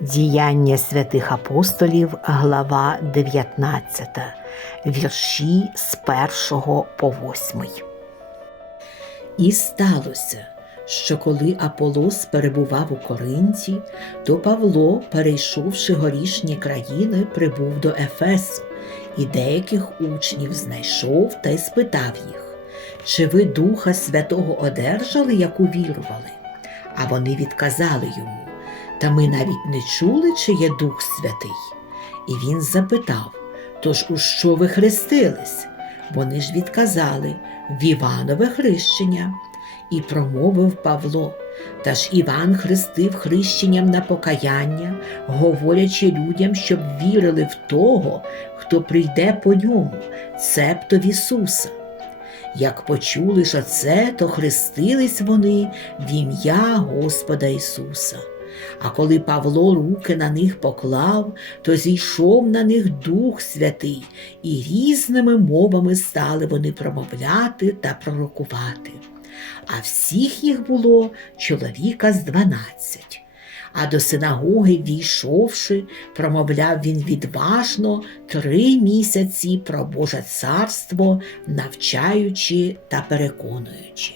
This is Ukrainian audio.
Діяння святих апостолів, глава 19, вірші з 1 по 8. І сталося, що коли Аполос перебував у Коринті, то Павло, перейшовши горішні країни, прибув до Ефесу, і деяких учнів знайшов та й спитав їх, чи ви Духа Святого одержали, як увірували? А вони відказали йому, та ми навіть не чули, чи є Дух Святий. І він запитав, тож у що ви хрестились? Вони ж відказали в Іванове хрещення. І промовив Павло, та ж Іван хрестив хрещенням на покаяння, говорячи людям, щоб вірили в того, хто прийде по ньому, цебто в Ісуса. Як почули ж оце, то хрестились вони в ім'я Господа Ісуса. А коли Павло руки на них поклав, то зійшов на них Дух Святий, і різними мовами стали вони промовляти та пророкувати. А всіх їх було чоловіка з дванадцять. А до синагоги, війшовши, промовляв він відважно три місяці про Боже царство, навчаючи та переконуючи.